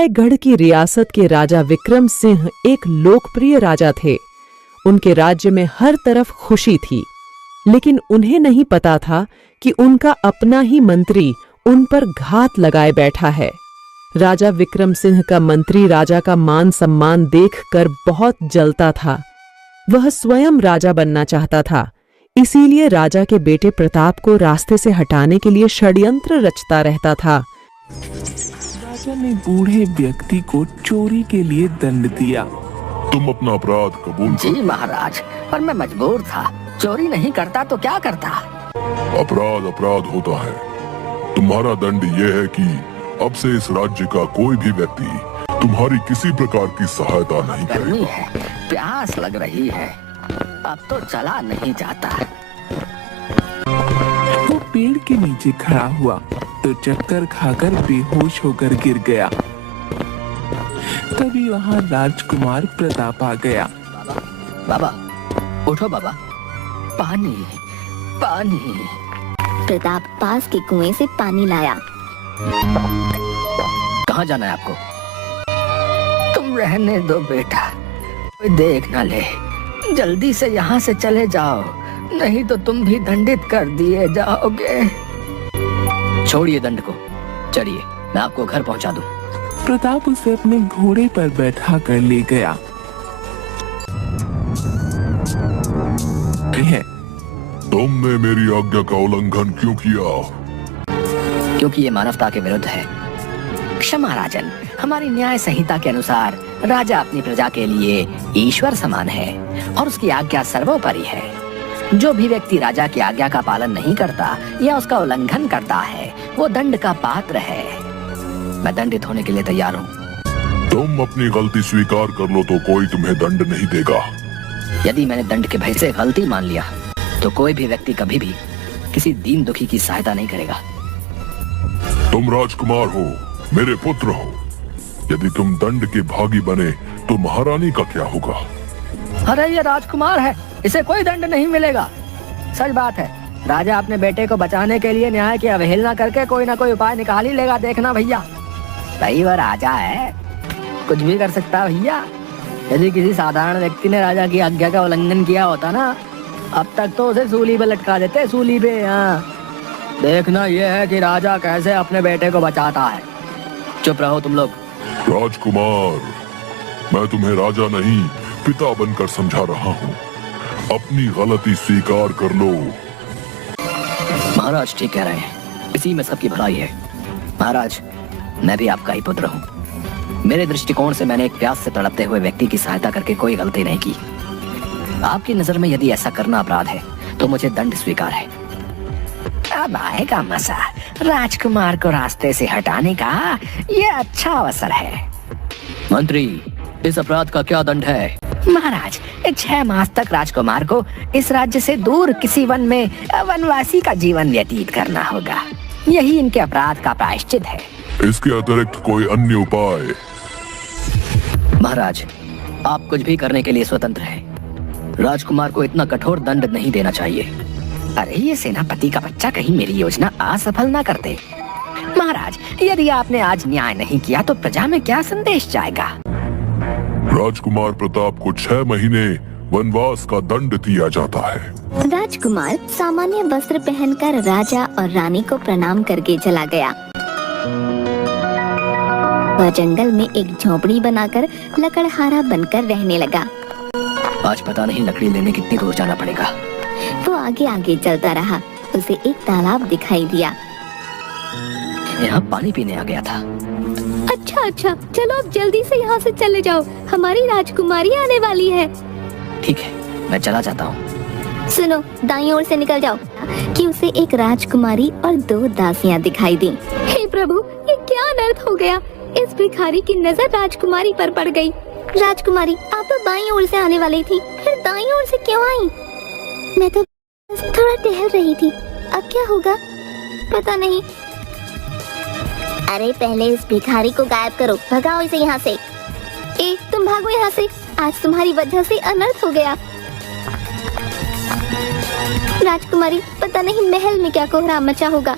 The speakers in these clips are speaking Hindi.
रायगढ़ की रियासत के राजा विक्रम सिंह एक लोकप्रिय राजा थे। उनके राज्य में हर तरफ खुशी थी, लेकिन उन्हें नहीं पता था कि उनका अपना ही मंत्री उन पर घात लगाए बैठा है। राजा विक्रम सिंह का मंत्री राजा का मान सम्मान देखकर बहुत जलता था। वह स्वयं राजा बनना चाहता था, इसीलिए राजा के बेटे प्रताप को रास्ते से हटाने के लिए षड्यंत्र रचता रहता था। राजा ने बूढ़े व्यक्ति को चोरी के लिए दंड दिया। तुम अपना अपराध कबूल जी महाराज, पर मैं मजबूर था। चोरी नहीं करता तो क्या करता। अपराध अपराध होता है। तुम्हारा दंड यह है कि अब से इस राज्य का कोई भी व्यक्ति तुम्हारी किसी प्रकार की सहायता नहीं गर्मी करेगा। है, प्यास लग रही है, अब तो चला नहीं जाता। वो पेड़ के नीचे खड़ा हुआ तो चक्कर खाकर बेहोश होकर गिर गया। तभी वहाँ राजकुमार प्रताप आ गया। बाबा उठो बाबा, पानी पानी। प्रताप पास के कुएं से पानी लाया। कहाँ जाना है आपको? तुम रहने दो बेटा, कोई देख ना ले। जल्दी से यहाँ से चले जाओ, नहीं तो तुम भी दंडित कर दिए जाओगे। छोड़िए दंड को, चलिए मैं आपको घर पहुँचा दूं। प्रताप उसे अपने घोड़े पर बैठा कर ले गया। तुमने मेरी आज्ञा का उल्लंघन क्यों किया? क्योंकि ये मानवता के विरुद्ध है। क्षमा राजन, हमारी न्याय संहिता के अनुसार राजा अपनी प्रजा के लिए ईश्वर समान है और उसकी आज्ञा सर्वोपरि है। जो भी व्यक्ति राजा की आज्ञा का पालन नहीं करता या उसका उल्लंघन करता है, वो दंड का पात्र है। मैं दंडित होने के लिए तैयार हूँ। तुम अपनी गलती स्वीकार कर लो तो कोई तुम्हें दंड नहीं देगा। यदि मैंने दंड के भय से गलती मान लिया तो कोई भी व्यक्ति कभी भी किसी दीन दुखी की सहायता नहीं करेगा। तुम राजकुमार हो, मेरे पुत्र हो। यदि तुम दंड के भागी बने तो महारानी का क्या होगा? अरे ये राजकुमार है, इसे कोई दंड नहीं मिलेगा। सच बात है, राजा अपने बेटे को बचाने के लिए न्याय की अवहेलना करके कोई ना कोई उपाय निकाल ही लेगा। देखना भैया, भाई वो राजा है, कुछ भी कर सकता है भैया। यदि किसी साधारण व्यक्ति ने राजा की आज्ञा का उल्लंघन किया होता ना, अब तक तो उसे सूली पे लटका देते, सूली पे। हाँ, देखना यह है कि राजा कैसे अपने बेटे को बचाता है। चुप रहो तुम लोग। राजकुमार, मैं तुम्हें राजा नहीं पिता बनकर समझा रहा हूँ। अपनी गलती स्वीकार कर लो। महाराज ठीक कह रहे हैं, इसी में सबकी भलाई है। महाराज, मैं भी आपका ही पुत्र हूँ। मेरे दृष्टिकोण से मैंने एक प्यास से तड़पते हुए व्यक्ति की सहायता करके कोई गलती नहीं की। आपकी नजर में यदि ऐसा करना अपराध है तो मुझे दंड स्वीकार है। अब आएगा मजा राजकुमार को रास्ते से हटाने का। ये अच्छा अवसर है। मंत्री, इस अपराध का क्या दंड है? महाराज, 6 मास तक राजकुमार को इस राज्य से दूर किसी वन में वनवासी का जीवन व्यतीत करना होगा। यही इनके अपराध का प्रायश्चित है। इसके अतिरिक्त कोई अन्य उपाय? महाराज, आप कुछ भी करने के लिए स्वतंत्र हैं। राजकुमार को इतना कठोर दंड नहीं देना चाहिए। अरे ये सेनापति का बच्चा कहीं मेरी योजना असफल ना कर दे। महाराज, यदि आपने आज न्याय नहीं किया तो प्रजा में क्या संदेश जाएगा? राजकुमार प्रताप को 6 महीने वनवास का दंड दिया जाता है। राजकुमार सामान्य वस्त्र पहनकर राजा और रानी को प्रणाम करके चला गया। वह जंगल में एक झोपड़ी बनाकर लकड़हारा बनकर रहने लगा। आज पता नहीं लकड़ी लेने कितनी दूर जाना पड़ेगा। वो आगे आगे चलता रहा। उसे एक तालाब दिखाई दिया। यहाँ पानी पीने आ गया था। अच्छा, चलो अब जल्दी से यहाँ से चले जाओ, हमारी राजकुमारी आने वाली है। ठीक है, मैं चला जाता हूँ। सुनो, दाईं ओर से निकल जाओ। कि उसे एक राजकुमारी और 2 दासियाँ दिखाई दी। हे प्रभु, ये क्या अनर्थ हो गया? इस भिखारी की नजर राजकुमारी पर पड़ गई। राजकुमारी, आप तो बाईं ओर से आने वाली थी, फिर दाईं ओर से क्यों आई? मैं तो थोड़ा टहल रही थी, अब क्या होगा पता नहीं। अरे पहले इस भिखारी को गायब करो, भगाओ इसे यहाँ से। ए, तुम भागो यहाँ से, आज तुम्हारी वजह से अनर्थ हो गया। राजकुमारी, पता नहीं महल में क्या कोहराम मचा होगा।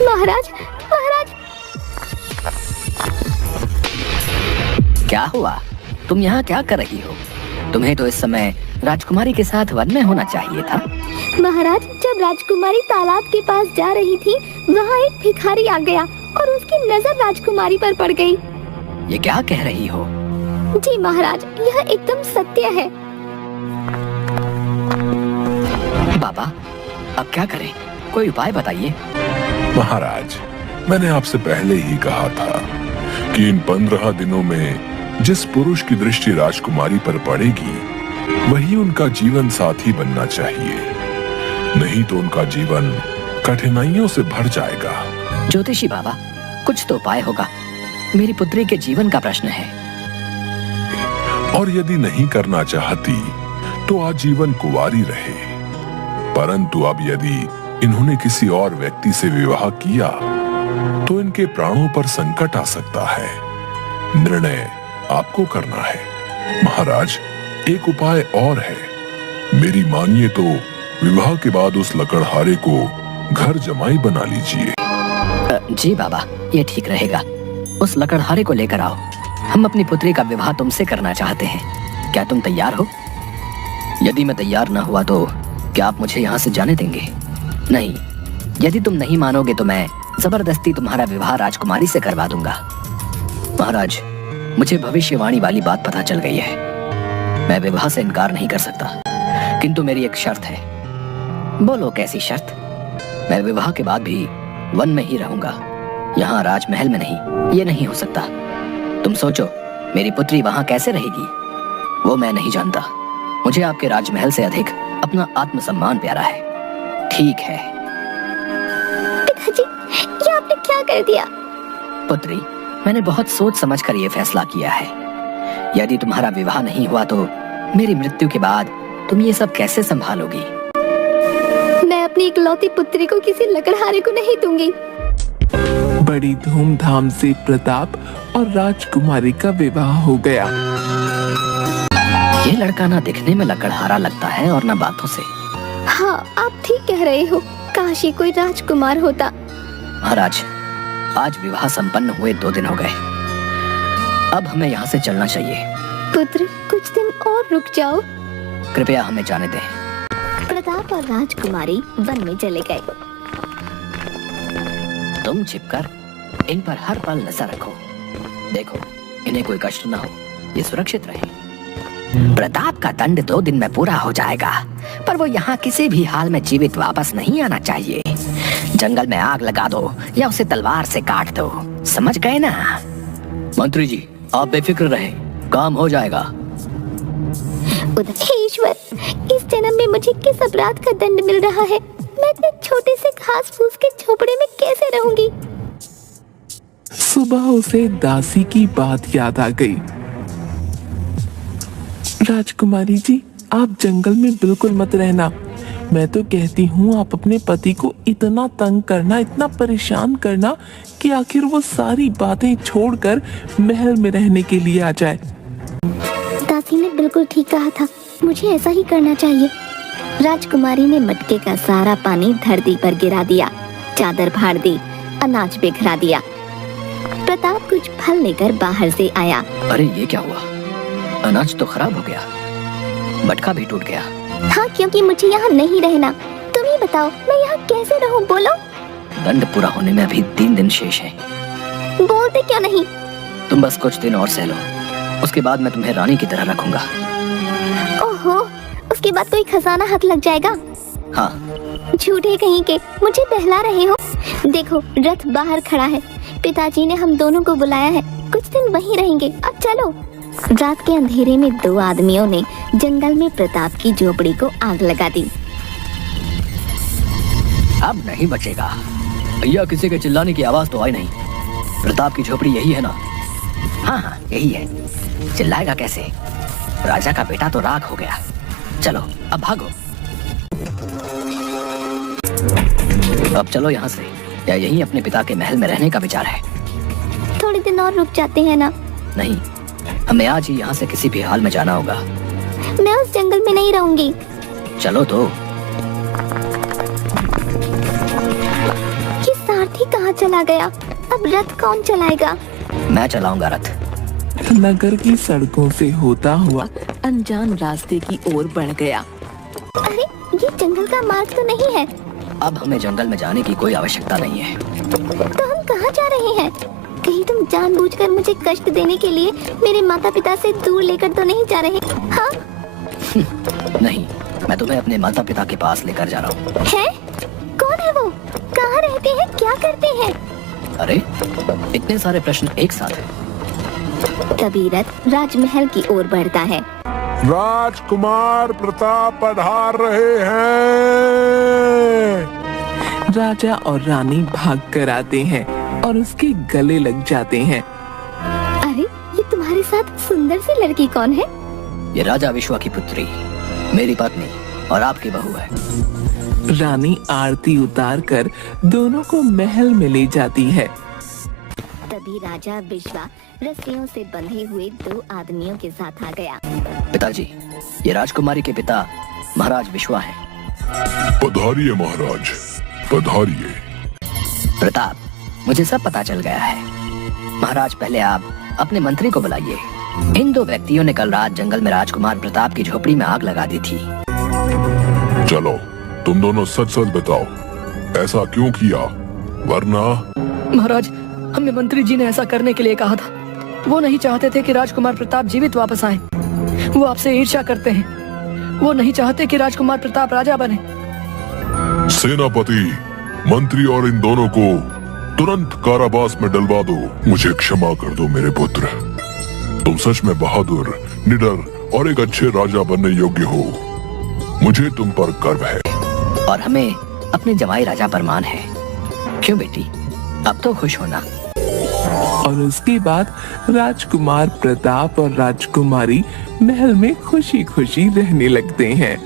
महाराज, महाराज। क्या हुआ? तुम यहाँ क्या कर रही हो? तुम्हें तो इस समय राजकुमारी के साथ वन में होना चाहिए था। महाराज, जब राजकुमारी तालाब के पास जा रही थी, वहाँ एक भिखारी आ गया और उसकी नजर राजकुमारी पर पड़ गई। ये क्या कह रही हो? जी महाराज, यह एकदम सत्य है। बाबा, अब क्या करें? कोई उपाय बताइए। महाराज, मैंने आपसे पहले ही कहा था कि इन 15 दिनों में जिस पुरुष की दृष्टि राजकुमारी पर पड़ेगी वही उनका जीवन साथी बनना चाहिए, नहीं तो उनका जीवन कठिनाइयों से भर जाएगा। ज्योतिषी बाबा, कुछ तो उपाय होगा। मेरी पुत्री के जीवन का प्रश्न है। और यदि नहीं करना चाहती तो आजीवन कुंवारी रहे, परंतु अब यदि इन्होंने किसी और व्यक्ति से विवाह किया तो इनके प्राणों पर संकट आ सकता है। निर्णय आपको करना है। महाराज, एक उपाय और है। मेरी मानिए तो विवाह के बाद उस लकड़हारे को घर जमाई बना लीजिए। जी बाबा, ये ठीक रहेगा। उस लकड़हारे को लेकर आओ। हम अपनी पुत्री का विवाह तुमसे करना चाहते हैं। क्या तुम तैयार हो? यदि मैं तैयार न हुआ तो क्या आप मुझे यहाँ से जाने देंगे? नहीं, यदि तुम नहीं मानोगे तो मैं जबरदस्ती तुम्हारा विवाह राजकुमारी से करवा दूंगा। महाराज, मुझे भविष्यवाणी वाली बात पता चल गई है। मैं विवाह से इनकार नहीं कर सकता, किंतु मेरी एक शर्त है। बोलो, कैसी शर्त? मैं विवाह के बाद भी वन में ही रहूंगा, यहाँ राजमहल में नहीं। ये नहीं हो सकता। तुम सोचो, मेरी पुत्री वहाँ कैसे रहेगी? वो मैं नहीं जानता। मुझे आपके राजमहल से अधिक अपना आत्मसम्मान प्यारा है। ठीक है। पिताजी, ये आपने क्या कर दिया? पुत्री, मैंने बहुत सोच समझ कर ये फैसला किया है। यदि तुम्हारा विवाह नहीं हुआ तो मेरी मृत्यु के बाद तुम ये सब कैसे संभालोगी? मैं अपनी इकलौती पुत्री को किसी लकड़हारे को नहीं दूंगी। बड़ी धूमधाम से प्रताप और राजकुमारी का विवाह हो गया। ये लड़का ना दिखने में लकड़हारा लगता है और ना बातों से। हाँ, आप ठीक कह रहे हो। काश ये कोई राजकुमार होता। महाराज, आज विवाह संपन्न हुए 2 दिन हो गए। अब हमें यहाँ से चलना चाहिए। पुत्र, कुछ दिन और रुक जाओ। कृपया हमें जाने दें। प्रताप और राजकुमारी वन में चले गए। तुम छिपकर इन पर हर पल नजर रखो। देखो, इन्हें कोई कष्ट न हो, ये सुरक्षित रहे। प्रताप का दंड 2 दिन में पूरा हो जाएगा, पर वो यहाँ किसी भी हाल में जीवित वापस नहीं आना चाहिए। जंगल में आग लगा दो या उसे तलवार से काट दो। समझ गए ना? मंत्री जी, आप बेफिक्र रहें, काम हो जाएगा। हे ईश्वर, इस जन्म में मुझे किस अपराध का दंड मिल रहा है? मैं इतने छोटे से घास फूस के झोपड़े में कैसे रहूंगी? सुबह उसे दासी की बात याद आ गई। राजकुमारी जी, आप जंगल में बिल्कुल मत रहना। मैं तो कहती हूँ आप अपने पति को इतना तंग करना, इतना परेशान करना कि आखिर वो सारी बातें छोड़कर महल में रहने के लिए आ जाए। दासी ने बिल्कुल ठीक कहा था, मुझे ऐसा ही करना चाहिए। राजकुमारी ने मटके का सारा पानी धरती पर गिरा दिया, चादर फाड़ दी, अनाज बिखरा दिया। प्रताप कुछ फल लेकर बाहर से आया। अरे ये क्या हुआ? अनाज तो खराब हो गया, मटका भी टूट गया। हाँ, क्योंकि मुझे यहाँ नहीं रहना। तुम ही बताओ, मैं यहाँ कैसे रहूँ? बोलो। दंड पूरा होने में अभी 3 दिन शेष है। बोलते क्यों नहीं? तुम बस कुछ दिन और सह लो, उसके बाद मैं तुम्हें रानी की तरह रखूंगा। ओहो, उसके बाद कोई खजाना हाथ लग जाएगा। हाँ। झूठे कहीं के, मुझे बहला रहे हो। देखो, रथ बाहर खड़ा है। पिताजी ने हम दोनों को बुलाया है, कुछ दिन वहीं रहेंगे। अब चलो। रात के अंधेरे में 2 आदमियों ने जंगल में प्रताप की झोपड़ी को आग लगा दी। अब नहीं बचेगा। भैया, किसी के चिल्लाने की आवाज तो आई नहीं। प्रताप की झोपड़ी यही है ना? हाँ हाँ, यही है। चिल्लाएगा कैसे? राजा का बेटा तो राख हो गया। चलो अब भागो। अब चलो यहाँ से, या यहीं अपने पिता के महल में रहने का विचार है? थोड़े दिन और रुक जाते हैं ना? नहीं, हमें आज ही यहाँ से किसी भी हाल में जाना होगा। मैं उस जंगल में नहीं रहूंगी। चलो तो। ये सारथी कहाँ चला गया? अब रथ कौन चलाएगा? मैं चलाऊंगा रथ। नगर की सड़कों से होता हुआ अनजान रास्ते की ओर बढ़ गया। अरे ये जंगल का मार्ग तो नहीं है। अब हमें जंगल में जाने की कोई आवश्यकता नहीं है। तो हम कहाँ जा रहे हैं? कहीं तुम जानबूझकर मुझे कष्ट देने के लिए मेरे माता पिता से दूर लेकर तो नहीं जा रहे? हाँ? नहीं, मैं तुम्हें अपने माता पिता के पास लेकर जा रहा हूँ। है? कौन है वो? कहाँ रहते हैं? क्या करते हैं? अरे इतने सारे प्रश्न एक साथ। तभी रथ राजमहल की ओर बढ़ता है। राजकुमार प्रताप पधार रहे हैं। राजा और रानी भाग कर आते हैं और उसके गले लग जाते हैं। अरे ये तुम्हारे साथ सुंदर सी लड़की कौन है? ये राजा विश्वा की पुत्री, मेरी पत्नी और आपकी बहू है। रानी आरती उतार कर दोनों को महल में ले जाती है। तभी राजा विश्वा रस्सियों से बंधे हुए दो आदमियों के साथ आ गया। पिताजी, ये राजकुमारी के पिता महाराज विश्वा हैं। पधारिए महाराज, पधारिए। प्रताप, मुझे सब पता चल गया है। महाराज, पहले आप अपने मंत्री को बुलाइए। इन दो व्यक्तियों ने कल रात जंगल में राजकुमार प्रताप की झोपड़ी में आग लगा दी थी। चलो तुम दोनों सच सच बताओ, ऐसा क्यों किया? वरना महाराज, हमें मंत्री जी ने ऐसा करने के लिए कहा था। वो नहीं चाहते थे कि राजकुमार प्रताप जीवित वापस आए। वो आपसे ईर्ष्या करते हैं। वो नहीं चाहते कि राजकुमार प्रताप राजा बने। सेनापति, मंत्री और इन दोनों को तुरंत कारावास में डलवा दो। मुझे क्षमा कर दो मेरे पुत्र। तुम सच में बहादुर, निडर और एक अच्छे राजा बनने योग्य हो। मुझे तुम पर गर्व है। और हमें अपने जमाई राजा पर मान है। क्यों बेटी, अब तो खुश होना। और उसके बाद राजकुमार प्रताप और राजकुमारी महल में खुशी खुशी रहने लगते हैं।